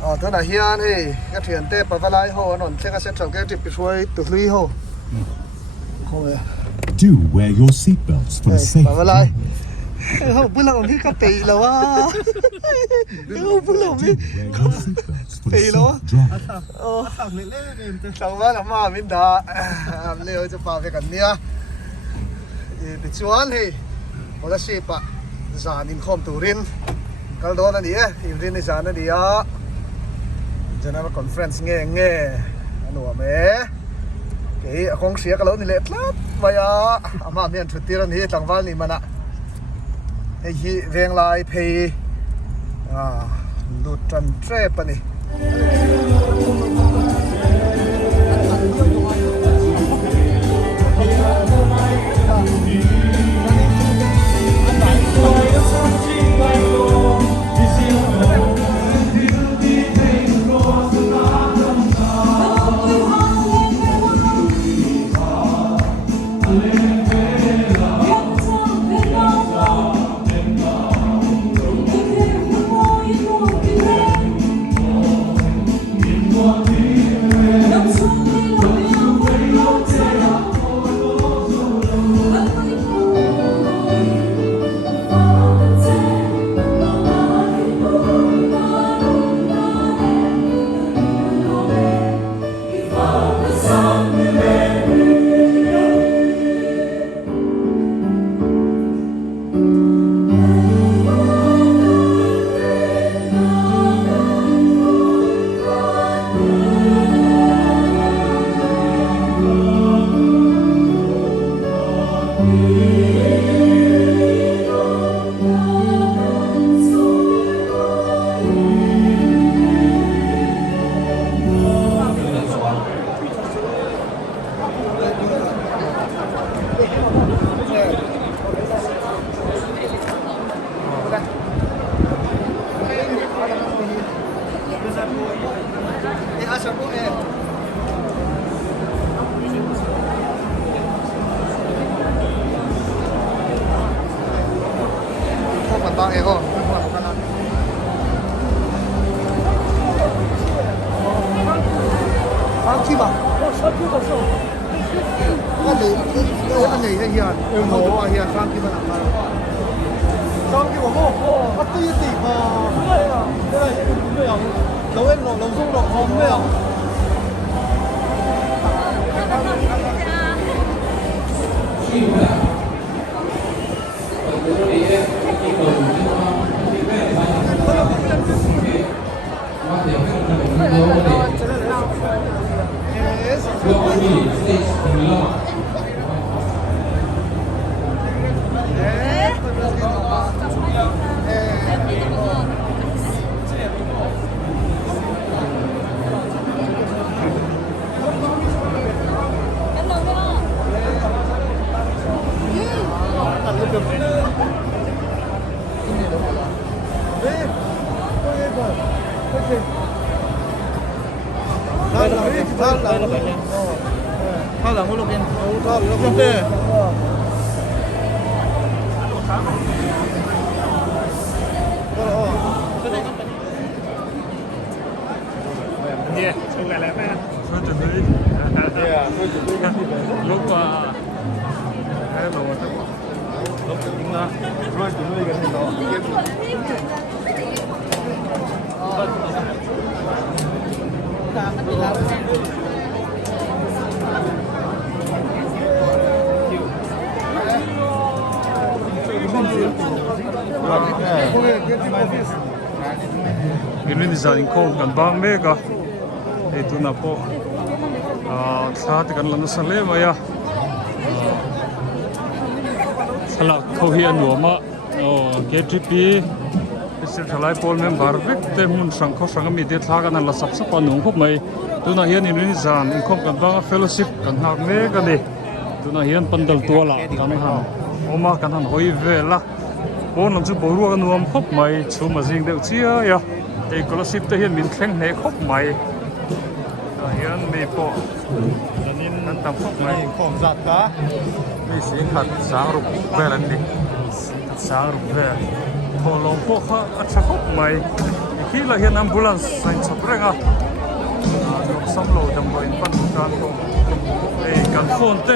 thằng này hiền thì cái thuyền tê bà vai lại hồ nó sẽ cái sẽ trồng cái trịch bị xuôi từ lưới hồ không Do wear your seatbelts for the safe bà vai lại travel. không bữa nào đi cà tì là wa không bữa nào đi Wear your seatbelts for the Tì lo. safe drive. chẳng qua là mà mình đã leo cho bà về cái nia thì chuan thì một cái ship à giả nín không tủ rin cái đó là gì thì rin thì giả nó đi á general conference nghe anh nói mẹ cái không xia cái lâu này lết lắm vậy à mà mình chuẩn bị rồi thì chẳng vào này mà nè cái gì ven lại pay lụt trần trep à này bang ego chi mà anh này hiền em ngố hiền sang chi mà làm sao sang chi mà ngố bắt tuy tỷ mà đây là nấu em nấu dung nấu hòm đấy à Thôi là mua lục em. Thôi, Ok. Yeah, không phải là咩？佢準備碌啊，喺度啊，碌點啊？佢準備緊呢度。Indonesia ingkong kan bang mega itu napo saat kan lalu sale maya salah kauhian wama GTP isil thalai pol member vek te mun sangkho sangami de thlaga nan la sapsa panung khop mai tuna hian Indonesia ingkong kan bang fellowship kan hak mega ni tuna hian pandal tuala kan han oma kan han hoi vela bon lam chu boru kan nuam khop mai chuma jing deuh chia ya ei scholarship te hian min thleng hne khop mai hian mi po anin nan tam khop mai Khom giặt cá. mi si khat sang ruk vel an ni sang ruk vel tholong po kha acha khop mai khi là hiện ambulance dành sắp rèn à xong lâu đầm bồi pan can ko kan phone te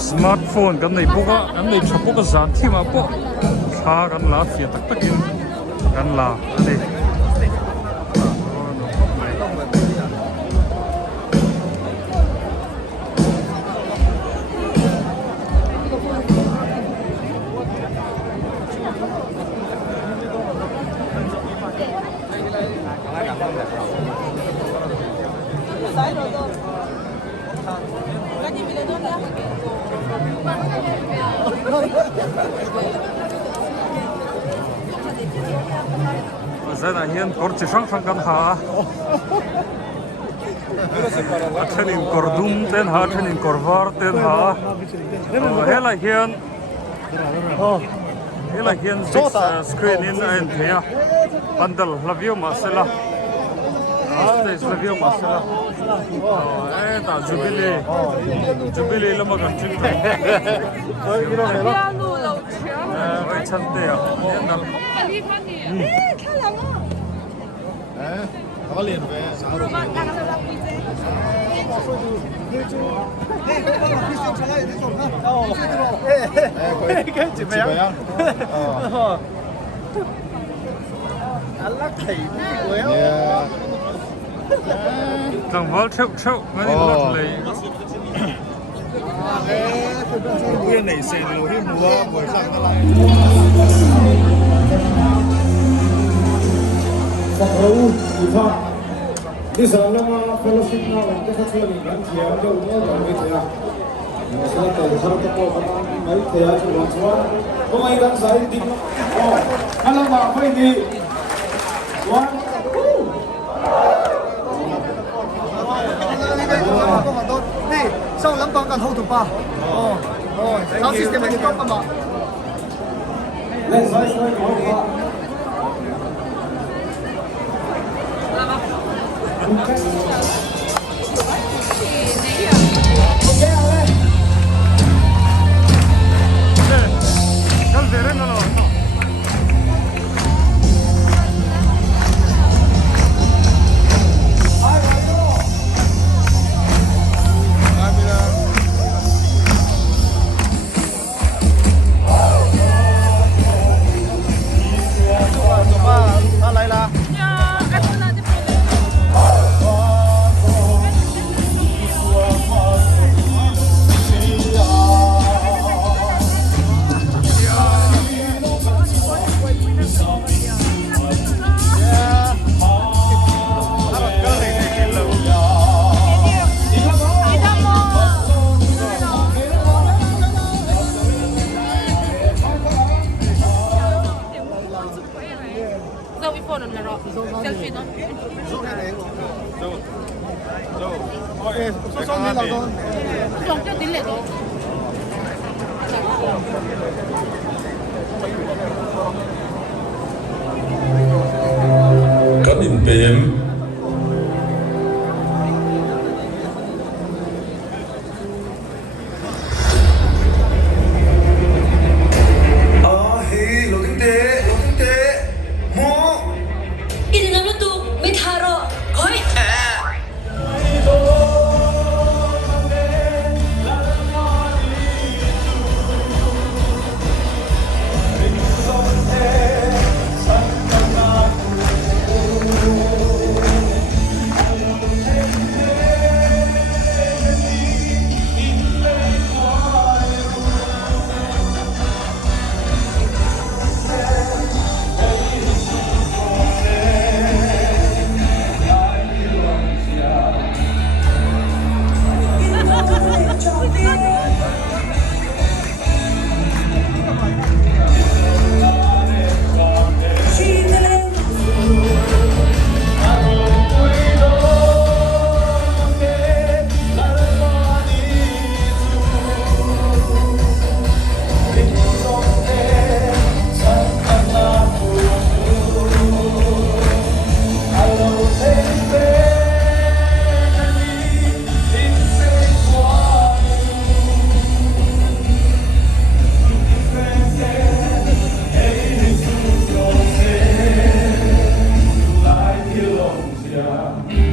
smartphone kan nei boka an nei thapo ka zan thi ma po tha kan la fia tak takin kan la ani giờ này hiện có chỉ sang sang căn hạ trên in cordum tên hạ trên in corvar tên hạ hết là hiện screen in anh thấy à bundle lavio masala stage lavio masala ta jubilee lama kan trip vậy chân tê à hiện là Có liền về cái chị bé anh lắc thầy quéo thằng vợ chịu ngay đi lót lấy nguyên này xịn rồi đi mua buổi sáng nó lại Saharu Ifa di sana fellowship na lang kasi sila ni kan siya daw mo daw ito sa tayo harap ko may kaya sa wansa kung ay lang sa hindi alam ba ako hindi one đi sau lắm con cần hậu thủ pa nó system này tốt mà let's say Kan in PM a